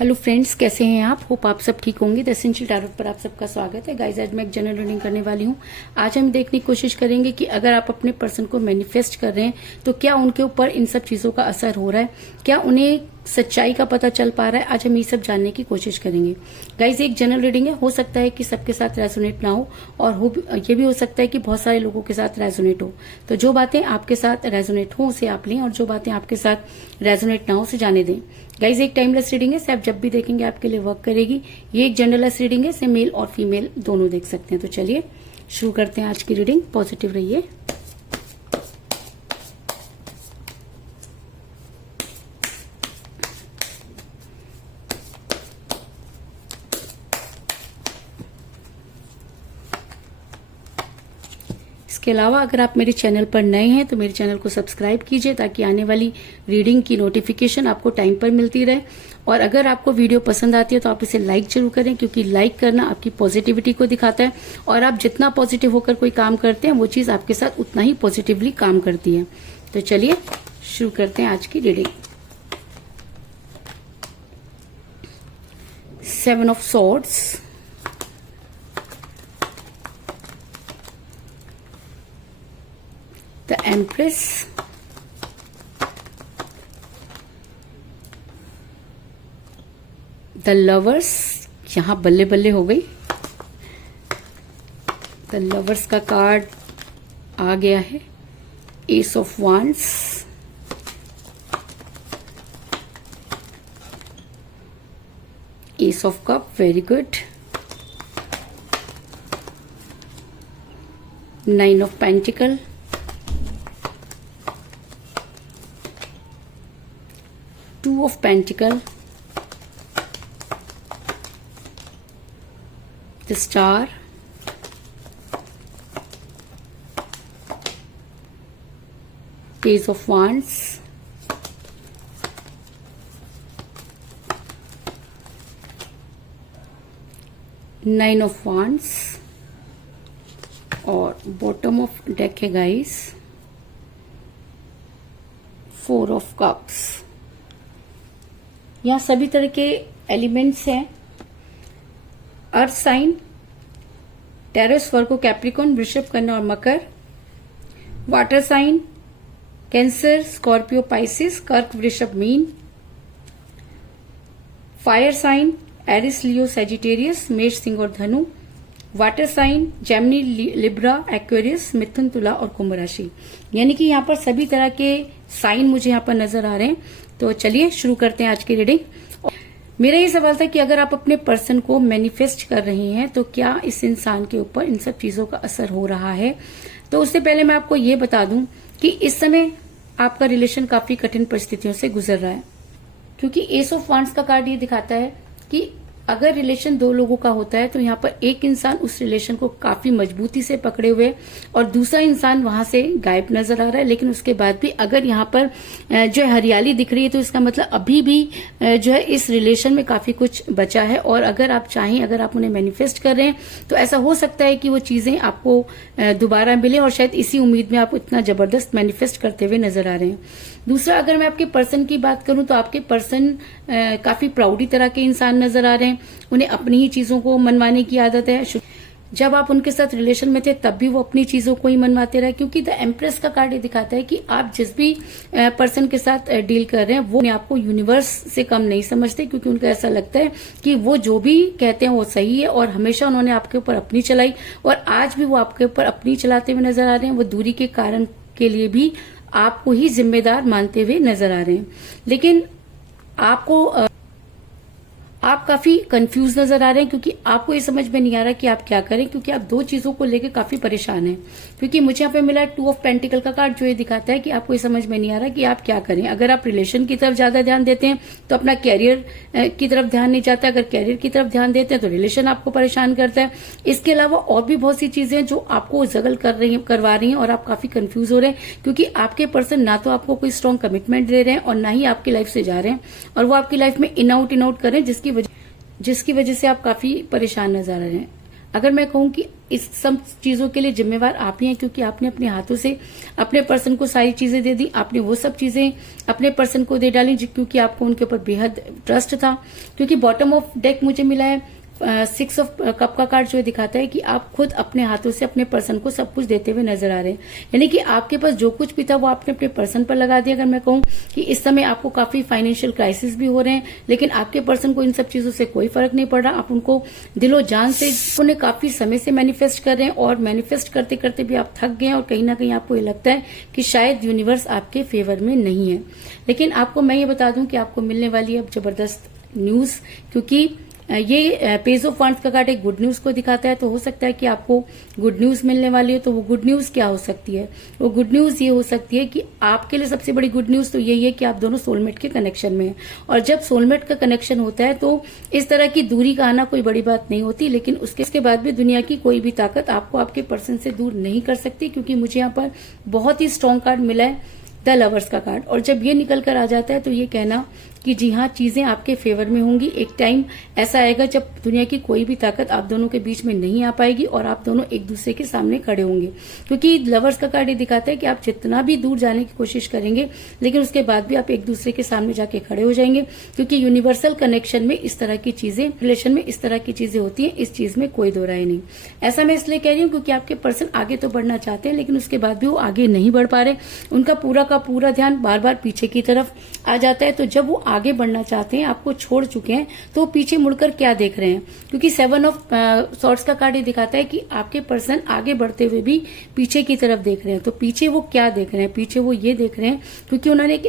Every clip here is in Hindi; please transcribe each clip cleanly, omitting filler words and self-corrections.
हेलो फ्रेंड्स, कैसे हैं आप? होप आप सब ठीक होंगे। द एसेंशियल टैरोट पर आप सबका स्वागत है। गाइस, आज मैं एक जनरल रीडिंग करने वाली हूँ। आज हम देखने की कोशिश करेंगे कि अगर आप अपने पर्सन को मैनिफेस्ट कर रहे हैं तो क्या उनके ऊपर इन सब चीजों का असर हो रहा है, क्या उन्हें सच्चाई का पता चल पा रहा है। आज हम ये सब जानने की कोशिश करेंगे। गाइस, एक जनरल रीडिंग है, हो सकता है कि सबके साथ रेजोनेट ना हो और ये भी हो सकता है कि बहुत सारे लोगों के साथ रेजोनेट हो। तो जो बातें आपके साथ रेजोनेट हो उसे आप लें और जो बातें आपके साथ रेजोनेट ना हो उसे जाने दें। गाइज, एक टाइमलेस रीडिंग है, इसे आप जब भी देखेंगे आपके लिए वर्क करेगी। ये एक जनरलेस रीडिंग है, इसे मेल और फीमेल दोनों देख सकते हैं। तो चलिए शुरू करते हैं आज की रीडिंग। पॉजिटिव रहिए। इसके अलावा अगर आप मेरे चैनल पर नए हैं तो मेरे चैनल को सब्सक्राइब कीजिए ताकि आने वाली रीडिंग की नोटिफिकेशन आपको टाइम पर मिलती रहे। और अगर आपको वीडियो पसंद आती है तो आप इसे लाइक जरूर करें, क्योंकि लाइक करना आपकी पॉजिटिविटी को दिखाता है और आप जितना पॉजिटिव होकर कोई काम करते हैं वो चीज आपके साथ उतना ही पॉजिटिवली काम करती है। तो चलिए शुरू करते हैं आज की reading. 7 of swords, The Empress, The Lovers, यहां बल्ले बल्ले हो गई। The Lovers का कार्ड आ गया है। Ace of Wands, Ace of Cup, very good। 9 of Pentacle, Two of Pentacle, the Star, Page of Wands, Nine of Wands और बॉटम ऑफ डेक है गाइस, Four of Cups। यहाँ सभी तरह के एलिमेंट्स हैं। Earth sign, Taurus, Virgo, Capricorn, वृषभ, कन्या और मकर। Water sign, Cancer, Scorpio, Pisces, कर्क, वृषभ, मीन। Fire sign, Aries, Leo, Sagittarius, मेष, सिंह और धनु। Water sign, Gemini, Libra, Aquarius, मिथुन, तुला और कुंभ राशि। यानी कि यहाँ पर सभी तरह के साइन मुझे यहाँ पर नजर आ रहे हैं। तो चलिए शुरू करते हैं आज की रीडिंग। मेरा ये सवाल था कि अगर आप अपने पर्सन को मैनिफेस्ट कर रहे हैं तो क्या इस इंसान के ऊपर इन सब चीजों का असर हो रहा है। तो उससे पहले मैं आपको ये बता दूं कि इस समय आपका रिलेशन काफी कठिन परिस्थितियों से गुजर रहा है, क्योंकि एस ऑफ वांड्स का कार्ड ये दिखाता है कि अगर रिलेशन दो लोगों का होता है तो यहाँ पर एक इंसान उस रिलेशन को काफी मजबूती से पकड़े हुए और दूसरा इंसान वहां से गायब नजर आ रहा है। लेकिन उसके बाद भी अगर यहाँ पर जो है हरियाली दिख रही है तो इसका मतलब अभी भी जो है इस रिलेशन में काफी कुछ बचा है। और अगर आप चाहें, अगर आप उन्हें मैनिफेस्ट कर रहे हैं तो ऐसा हो सकता है कि वो चीजें आपको दोबारा मिले और शायद इसी उम्मीद में आप इतना जबरदस्त मैनिफेस्ट करते हुए नजर आ रहे हैं। दूसरा, अगर मैं आपके पर्सन की बात करूं तो आपके पर्सन काफी प्राउडी तरह के इंसान नजर आ रहे हैं। उन्हें अपनी ही चीजों को मनवाने की आदत है। जब आप उनके साथ रिलेशन में थे तब भी वो अपनी चीजों को ही मनवाते रहे, क्योंकि द एम्प्रेस का कार्ड ये दिखाता है कि आप जिस भी पर्सन के साथ डील कर रहे हैं वो आपको यूनिवर्स से कम नहीं समझते, क्योंकि उनको ऐसा लगता है कि वो जो भी कहते हैं वो सही है और हमेशा उन्होंने आपके ऊपर अपनी चलाई और आज भी वो आपके ऊपर अपनी चलाते हुए नजर आ रहे हैं। वो दूरी के कारण के लिए भी आपको ही जिम्मेदार मानते हुए नजर आ रहे हैं। लेकिन आप काफी कंफ्यूज नजर आ रहे हैं, क्योंकि आपको ये समझ में नहीं आ रहा कि आप क्या करें, क्योंकि आप दो चीजों को लेकर काफी परेशान हैं। क्योंकि मुझे यहाँ पे मिला 2 ऑफ पेंटिकल का कार्ड, जो ये दिखाता है कि आपको ये समझ में नहीं आ रहा कि आप क्या करें। अगर आप रिलेशन की तरफ ज्यादा ध्यान देते हैं तो अपना कैरियर की तरफ ध्यान नहीं जाता, अगर कैरियर की तरफ ध्यान देते हैं तो रिलेशन आपको परेशान करता है। इसके अलावा और भी बहुत सी चीजें जो आपको जगल करवा रही हैं और आप काफी कंफ्यूज हो रहे हैं, क्योंकि आपके पर्सन ना तो आपको कोई स्ट्रॉन्ग कमिटमेंट दे रहे हैं और ना ही आपकी लाइफ से जा रहे हैं, और वो आपकी लाइफ में इन आउट कर रहे हैं, जिसकी वजह से आप काफी परेशान नजर आ रहे हैं। अगर मैं कहूं कि इस सब चीजों के लिए जिम्मेवार आप ही हैं, क्योंकि आपने अपने हाथों से अपने पर्सन को सारी चीजें दे दी, आपने वो सब चीजें अपने पर्सन को दे डाली क्योंकि आपको उनके ऊपर बेहद ट्रस्ट था। क्योंकि बॉटम ऑफ डेक मुझे मिला है 6 ऑफ कप का कार्ड, जो दिखाता है कि आप खुद अपने हाथों से अपने पर्सन को सब कुछ देते हुए नजर आ रहे हैं। यानी कि आपके पास जो कुछ भी था वो आपने अपने पर्सन पर लगा दिया। अगर मैं कहूं कि इस समय आपको काफी फाइनेंशियल क्राइसिस भी हो रहे हैं, लेकिन आपके पर्सन को इन सब चीजों से कोई फर्क नहीं पड़ रहा। आप उनको दिलो जान से उन्हें काफी समय से मैनिफेस्ट कर रहे हैं, और मैनिफेस्ट करते करते भी आप थक गए हैं, और कहीं ना कहीं आपको ये लगता है कि शायद यूनिवर्स आपके फेवर में नहीं है। लेकिन आपको मैं ये बता दूं कि आपको मिलने वाली है अब जबरदस्त न्यूज, क्योंकि ये पेज ऑफ फंड्स का कार्ड एक गुड न्यूज को दिखाता है। तो हो सकता है कि आपको गुड न्यूज मिलने वाली है। तो वो गुड न्यूज क्या हो सकती है? वो गुड न्यूज ये हो सकती है कि आपके लिए सबसे बड़ी गुड न्यूज तो यही है कि आप दोनों सोलमेट के कनेक्शन में हैं। और जब सोलमेट का कनेक्शन होता है तो इस तरह की दूरी का आना कोई बड़ी बात नहीं होती, लेकिन उसके बाद भी दुनिया की कोई भी ताकत आपको आपके पर्सन से दूर नहीं कर सकती। क्योंकि मुझे यहाँ पर बहुत ही स्ट्रॉन्ग कार्ड मिला है, द लवर्स का कार्ड। और जब ये निकल कर आ जाता है तो ये कहना कि जी हाँ, चीजें आपके फेवर में होंगी। एक टाइम ऐसा आएगा जब दुनिया की कोई भी ताकत आप दोनों के बीच में नहीं आ पाएगी और आप दोनों एक दूसरे के सामने खड़े होंगे। क्योंकि लवर्स का कार्ड ये दिखाता है कि आप जितना भी दूर जाने की कोशिश करेंगे, लेकिन उसके बाद भी आप एक दूसरे के सामने जाके खड़े हो जाएंगे। क्योंकि यूनिवर्सल कनेक्शन में इस तरह की चीजें, रिलेशन में इस तरह की चीजें होती हैं, इस चीज में कोई दो राय नहीं। ऐसा मैं इसलिए कह रही हूँ क्योंकि आपके पर्सन आगे तो बढ़ना चाहते हैं, लेकिन उसके बाद भी वो आगे नहीं बढ़ पा रहे। उनका पूरा का पूरा ध्यान बार बार पीछे की तरफ आ जाता है। तो जब वो आगे बढ़ना चाहते हैं, आपको छोड़ चुके हैं, तो पीछे मुड़कर क्या देख रहे हैं? क्योंकि 7 ऑफ सॉर्ड्स का कार्ड ये दिखाता है कि आपके पर्सन आगे बढ़ते हुए भी पीछे की तरफ देख रहे हैं। तो पीछे वो क्या देख रहे हैं? पीछे वो ये देख रहे हैं क्योंकि उन्होंने एक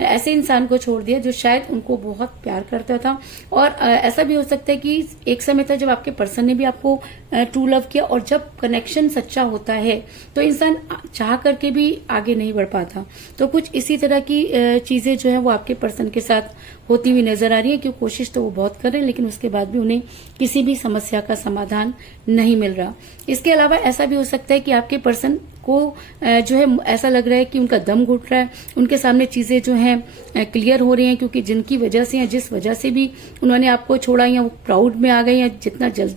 ऐसे इंसान को छोड़ दिया जो शायद उनको बहुत प्यार करता था। और ऐसा भी हो सकता है कि एक समय था जब आपके पर्सन ने भी आपको ट्रू लव किया, और जब कनेक्शन सच्चा होता है तो इंसान चाह करके भी आगे नहीं बढ़ पाता। तो कुछ इसी तरह की चीजें जो है वो आपके पर्सन के साथ होती हुई नजर आ रही है। क्योंकि कोशिश तो वो बहुत कर रहे हैं, लेकिन उसके बाद भी उन्हें किसी भी समस्या का समाधान नहीं मिल रहा। इसके अलावा ऐसा भी हो सकता है कि आपके पर्सन को जो है ऐसा लग रहा है कि उनका दम घुट रहा है, उनके सामने चीजें जो हैं क्लियर हो रही हैं। क्योंकि जिनकी वजह से या जिस वजह से भी उन्होंने आपको छोड़ा, या वो प्राउड में आ गए, या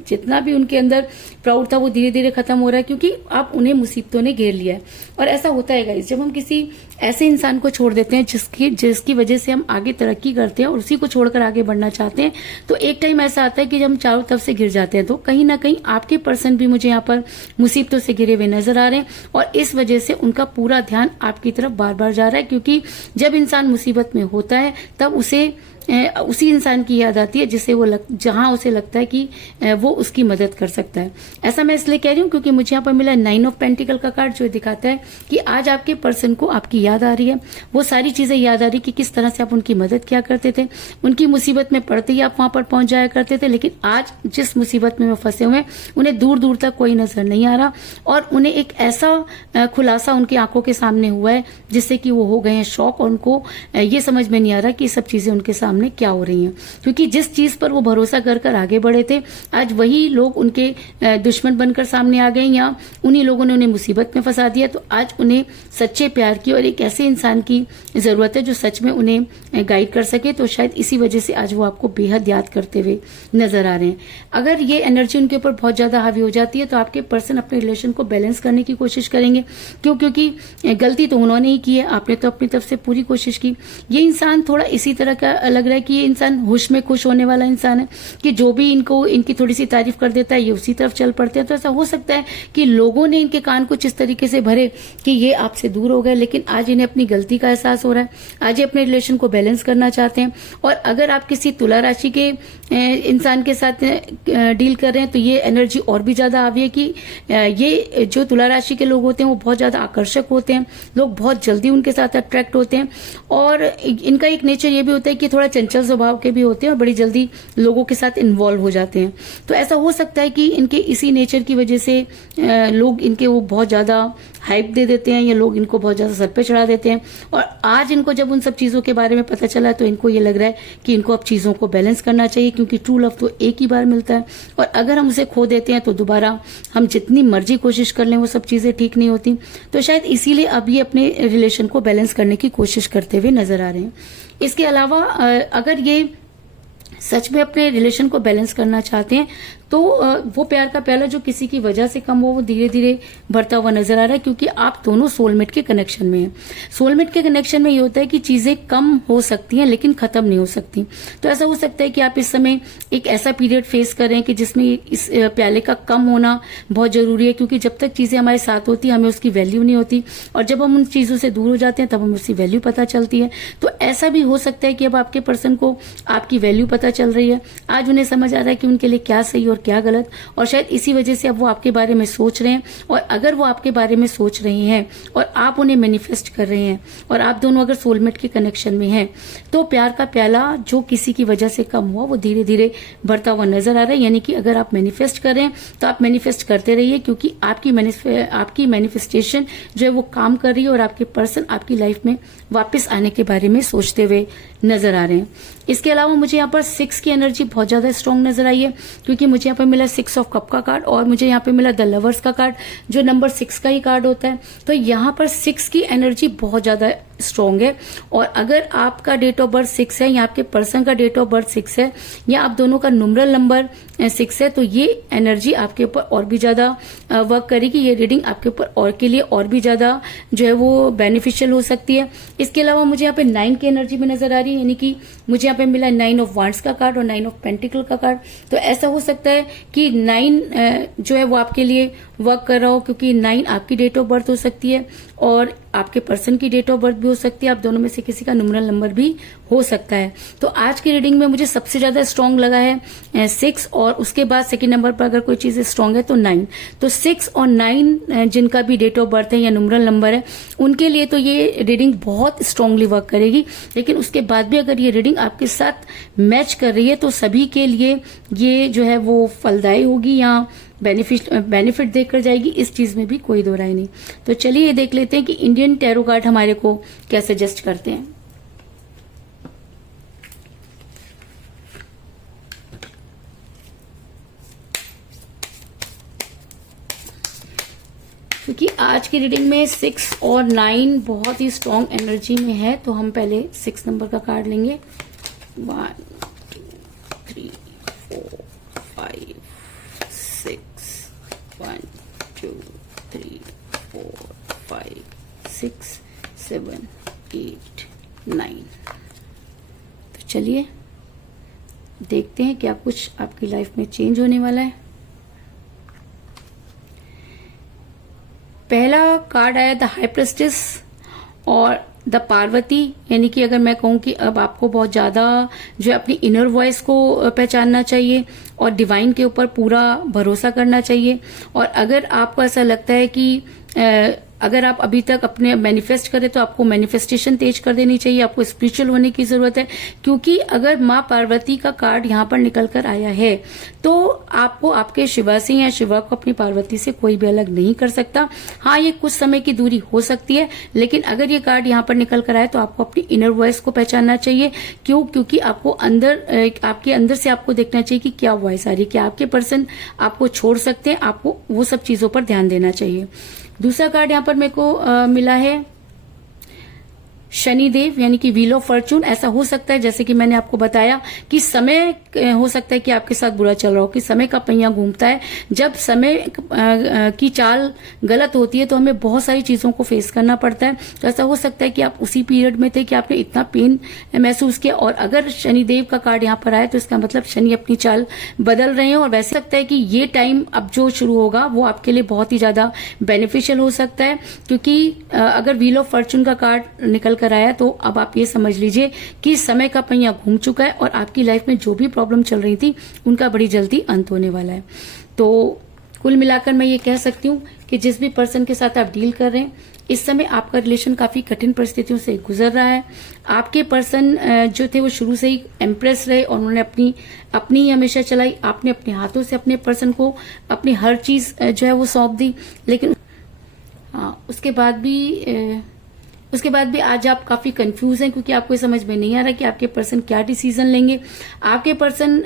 जितना भी उनके अंदर प्राउड था वो धीरे धीरे खत्म हो रहा है, क्योंकि आप उन्हें मुसीबतों ने घेर लिया है। और ऐसा होता है गाइस, जब हम किसी ऐसे इंसान को छोड़ देते हैं जिसकी वजह से हम आगे तरक्की करते हैं और उसी को छोड़कर आगे बढ़ना चाहते हैं, तो एक टाइम ऐसा आता है कि हम चारों तरफ से गिर जाते हैं। तो कहीं ना कहीं आपके पर्सन भी मुझे यहाँ पर मुसीबतों से घिरे हुए नजर आ रहे हैं, और इस वजह से उनका पूरा ध्यान आपकी तरफ बार बार जा रहा है। क्योंकि जब इंसान मुसीबत में होता है तब उसे उसी इंसान की याद आती है जहां उसे लगता है कि वो उसकी मदद कर सकता है। ऐसा मैं इसलिए कह रही हूँ क्योंकि मुझे यहाँ पर मिला 9 ऑफ पेंटिकल का कार्ड, जो दिखाता है कि आज आपके पर्सन को आपकी याद आ रही है। वो सारी चीजें याद आ रही कि किस तरह से आप उनकी मदद किया करते थे, उनकी मुसीबत में पड़ते ही आप वहां पर पहुंच जाया करते थे। लेकिन आज जिस मुसीबत में वो फंसे हुए हैं, उन्हें दूर दूर तक कोई नजर नहीं आ रहा, और उन्हें एक ऐसा खुलासा उनकी आंखों के सामने हुआ है जिससे कि वो हो गए हैं शॉक, और उनको ये समझ में नहीं आ रहा कि सब चीजें उनके सामने क्या हो रही हैं। क्योंकि जिस चीज पर वो भरोसा कर आगे बढ़े थे, आज वही लोग उनके दुश्मन बनकर सामने आ गए, या उन्हीं लोगों ने उन्हें मुसीबत में फंसा दिया। तो आज उन्हें सच्चे प्यार की और एक ऐसे इंसान की जरूरत है जो सच में उन्हें गाइड कर सके। तो शायद इसी वजह से आज वो आपको बेहद याद करते हुए नजर आ रहे हैं। अगर ये एनर्जी उनके ऊपर बहुत ज्यादा हावी हो जाती है तो आपके पर्सन अपने रिलेशन को बैलेंस करने की कोशिश करेंगे। क्योंकि गलती तो उन्होंने ही की है, आपने तो अपनी तरफ से पूरी कोशिश की। ये इंसान थोड़ा इसी तरह का लग रहा है कि ये इंसान होश में खुश होने वाला इंसान है, कि जो भी इनकी थोड़ी सी तारीफ कर देता है ये उसी तरफ चल पड़ते हैं। तो ऐसा हो सकता है कि लोगों ने इनके कान कुछ इस तरीके से भरे कि ये आपसे दूर हो गए, लेकिन आज इन्हें अपनी गलती का एहसास हो रहा है। आज ये अपने रिलेशन को बैलेंस करना चाहते हैं। और अगर आप किसी तुला राशि के इंसान के साथ डील कर रहे हैं तो ये एनर्जी और भी ज्यादा हावी है कि ये जो तुला राशि के लोग होते हैं वो बहुत ज्यादा आकर्षक होते हैं, लोग बहुत जल्दी उनके साथ अट्रैक्ट होते हैं। और इनका एक नेचर ये भी होता है कि थोड़ा चंचल स्वभाव के भी होते हैं और बड़ी जल्दी लोगों के साथ इन्वॉल्व हो जाते हैं। तो ऐसा हो सकता है कि इनके इसी नेचर की वजह से लोग इनके वो बहुत ज्यादा हाइप दे देते हैं, या लोग इनको बहुत ज्यादा सर पे चढ़ा देते हैं। और आज इनको जब उन सब चीजों के बारे में पता चला तो इनको ये लग रहा है कि इनको अब चीजों को बैलेंस करना चाहिए, क्योंकि ट्रू लव तो एक ही बार मिलता है, और अगर हम उसे खो देते हैं तो दोबारा हम जितनी मर्जी कोशिश कर लें वो सब चीजें ठीक नहीं होती। तो शायद इसीलिए अब ये अपने रिलेशन को बैलेंस करने की कोशिश करते हुए नजर आ रहे हैं। इसके अलावा अगर ये सच में अपने रिलेशन को बैलेंस करना चाहते हैं तो वो प्यार का प्याला जो किसी की वजह से कम हो वो धीरे धीरे भरता हुआ नजर आ रहा है, क्योंकि आप दोनों सोलमेट के कनेक्शन में हैं। सोलमेट के कनेक्शन में ये होता है कि चीजें कम हो सकती हैं लेकिन खत्म नहीं हो सकती। तो ऐसा हो सकता है कि आप इस समय एक ऐसा पीरियड फेस करें कि जिसमें इस प्याले का कम होना बहुत जरूरी है, क्योंकि जब तक चीजें हमारे साथ होती है हमें उसकी वैल्यू नहीं होती, और जब हम उन चीजों से दूर हो जाते हैं तब हमें उसकी वैल्यू पता चलती है। तो ऐसा भी हो सकता है कि अब आपके पर्सन को आपकी वैल्यू पता चल रही है, आज उन्हें समझ आ रहा है कि उनके लिए क्या सही और क्या गलत, और शायद इसी वजह से अब वो आपके बारे में सोच रहे हैं। और अगर वो आपके बारे में सोच रहे हैं और आप उन्हें मैनिफेस्ट कर रहे हैं, और आप दोनों अगर सोलमेट के कनेक्शन में हैं, तो प्यार का प्याला जो किसी की वजह से कम हुआ वो धीरे धीरे बढ़ता हुआ नजर आ रहा है। यानी कि अगर आप मैनिफेस्ट कर रहे हैं तो आप मैनिफेस्ट करते रहिए, क्योंकि आपकी मैनिफेस्टेशन जो है वो काम कर रही है, और आपके पर्सन आपकी लाइफ में वापस आने के बारे में सोचते हुए नजर आ रहे हैं। इसके अलावा मुझे यहाँ पर 6 की एनर्जी बहुत ज्यादा स्ट्रांग नजर आई है, क्योंकि मुझे यहाँ पर मिला 6 ऑफ कप का कार्ड, और मुझे यहाँ पे मिला द लवर्स का कार्ड, जो नंबर 6 का ही कार्ड होता है। तो यहाँ पर 6 की एनर्जी बहुत ज्यादा स्ट्रांग है, और अगर आपका डेट ऑफ बर्थ 6 है, या आपके पर्सन का डेट ऑफ बर्थ 6 है, या आप दोनों का न्यूमरल नंबर 6 है, तो ये एनर्जी आपके ऊपर और भी ज्यादा वर्क करेगी। ये रीडिंग आपके ऊपर और के लिए और भी ज्यादा जो है वो बेनिफिशियल हो सकती है। इसके अलावा मुझे यहाँ पे 9 की एनर्जी भी नजर आ रही है, यानी कि मुझे यहाँ पे मिला 9 ऑफ वांड्स का कार्ड और 9 ऑफ पेंटिकल का कार्ड। तो ऐसा हो सकता है कि 9 जो है वो आपके लिए वर्क कर रहा हो, क्योंकि 9 आपकी डेट ऑफ बर्थ हो सकती है और आपके पर्सन की डेट ऑफ बर्थ भी हो सकती है, आप दोनों में से किसी का न्यूमरल नंबर भी हो सकता है। तो आज की रीडिंग में मुझे सबसे ज्यादा स्ट्रांग लगा है 6, और उसके बाद सेकंड नंबर पर अगर कोई चीज स्ट्रांग है तो 9। तो 6 और 9 जिनका भी डेट ऑफ बर्थ है या न्यूमरल नंबर है, उनके लिए तो ये रीडिंग बहुत स्ट्रांगली वर्क करेगी। लेकिन उसके बाद भी अगर ये रीडिंग आपके साथ मैच कर रही है तो सभी के लिए ये जो है वो फलदायी होगी या बेनिफिट देकर जाएगी, इस चीज में भी कोई दो राय नहीं। तो चलिए ये देख लेते हैं कि इंडियन टैरो कार्ड हमारे को क्या सजेस्ट करते हैं। क्योंकि आज की रीडिंग में 6 और 9 बहुत ही स्ट्रांग एनर्जी में है, तो हम पहले 6 नंबर का कार्ड लेंगे। 1 2 3 4 5 6 1 2 3 4 5 6 7 8 9। तो चलिए देखते हैं क्या कुछ आपकी लाइफ में चेंज होने वाला है। पहला कार्ड आया द हाई प्रेस्टिस और द पार्वती, यानी कि अगर मैं कहूं कि अब आपको बहुत ज्यादा जो है अपनी इनर वॉइस को पहचानना चाहिए और डिवाइन के ऊपर पूरा भरोसा करना चाहिए। और अगर आपको ऐसा लगता है कि अगर आप अभी तक अपने मैनिफेस्ट करें तो आपको मैनिफेस्टेशन तेज कर देनी चाहिए, आपको स्पिरिचुअल होने की जरूरत है। क्योंकि अगर माँ पार्वती का कार्ड यहाँ पर निकल कर आया है तो आपको आपके शिवा से या शिवा को अपनी पार्वती से कोई भी अलग नहीं कर सकता। हाँ, ये कुछ समय की दूरी हो सकती है, लेकिन अगर ये कार्ड यहाँ पर निकल कर आए तो आपको अपनी इनर वॉइस को पहचानना चाहिए। क्योंकि आपको आपके अंदर से आपको देखना चाहिए कि क्या वॉइस आ रही है, क्या आपके पर्सन आपको छोड़ सकते हैं, आपको वो सब चीजों पर ध्यान देना चाहिए। दूसरा कार्ड यहाँ पर मेरे को मिला है शनिदेव, यानी कि व्हील ऑफ फॉर्चून। ऐसा हो सकता है जैसे कि मैंने आपको बताया कि समय हो सकता है कि आपके साथ बुरा चल रहा हो, कि समय का पहिया घूमता है। जब समय की चाल गलत होती है तो हमें बहुत सारी चीजों को फेस करना पड़ता है। तो ऐसा हो सकता है कि आप उसी पीरियड में थे कि आपने इतना पेन महसूस किया, और अगर शनिदेव का कार्ड यहाँ पर आए तो इसका मतलब शनि अपनी चाल बदल रहे हैं। और वैसे लगता है कि ये टाइम अब जो शुरू होगा वो आपके लिए बहुत ही ज्यादा बेनिफिशियल हो सकता है। क्योंकि अगर व्हील ऑफ फॉर्चून का कार्ड निकल कराया तो अब आप ये समझ लीजिए कि समय का पहिया घूम चुका है और आपकी लाइफ में जो भी प्रॉब्लम चल रही थी उनका बड़ी जल्दी अंत होने वाला है। तो कुल मिलाकर मैं ये कह सकती हूँ कि जिस भी पर्सन के साथ आप डील कर रहे हैं इस समय आपका रिलेशन काफी कठिन परिस्थितियों से गुजर रहा है। आपके पर्सन जो थे वो शुरू से ही एम्प्रेस रहे और उन्होंने अपनी ही हमेशा चलाई। आपने अपने हाथों से अपने पर्सन को अपनी हर चीज जो है वो सौंप दी, लेकिन हाँ उसके बाद भी आज आप काफी कंफ्यूज हैं, क्योंकि आपको समझ में नहीं आ रहा कि आपके पर्सन क्या डिसीजन लेंगे। आपके पर्सन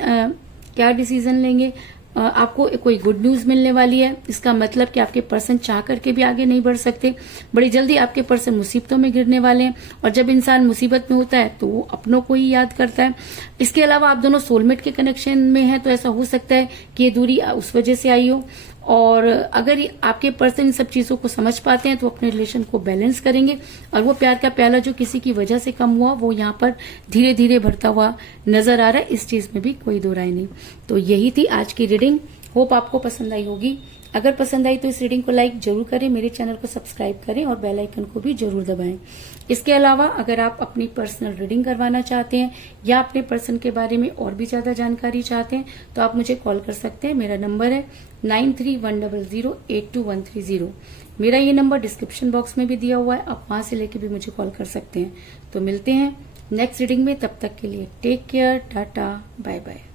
क्या डिसीजन लेंगे, आपको कोई गुड न्यूज मिलने वाली है। इसका मतलब कि आपके पर्सन चाह करके भी आगे नहीं बढ़ सकते, बड़ी जल्दी आपके पर्सन मुसीबतों में गिरने वाले हैं। और जब इंसान मुसीबत में होता है तो वो अपनों को ही याद करता है। इसके अलावा आप दोनों सोलमेट के कनेक्शन में हैं, तो ऐसा हो सकता है कि ये दूरी उस वजह से आई हो। और अगर आपके पर्सन इन सब चीजों को समझ पाते हैं तो अपने रिलेशन को बैलेंस करेंगे, और वो प्यार का प्याला जो किसी की वजह से कम हुआ वो यहाँ पर धीरे धीरे भरता हुआ नजर आ रहा है। इस चीज में भी कोई दो राय नहीं। तो यही थी आज की रीडिंग। होप आपको पसंद आई होगी। अगर पसंद आई तो इस रीडिंग को लाइक जरूर करें, मेरे चैनल को सब्सक्राइब करें और बेल आइकन को भी जरूर दबाएं। इसके अलावा अगर आप अपनी पर्सनल रीडिंग करवाना चाहते हैं या अपने पर्सन के बारे में और भी ज्यादा जानकारी चाहते हैं तो आप मुझे कॉल कर सकते हैं। मेरा नंबर है 9310082130। मेरा ये नंबर डिस्क्रिप्शन बॉक्स में भी दिया हुआ है, आप वहां से लेके भी मुझे कॉल कर सकते हैं। तो मिलते हैं नेक्स्ट रीडिंग में, तब तक के लिए take care, tata, bye bye.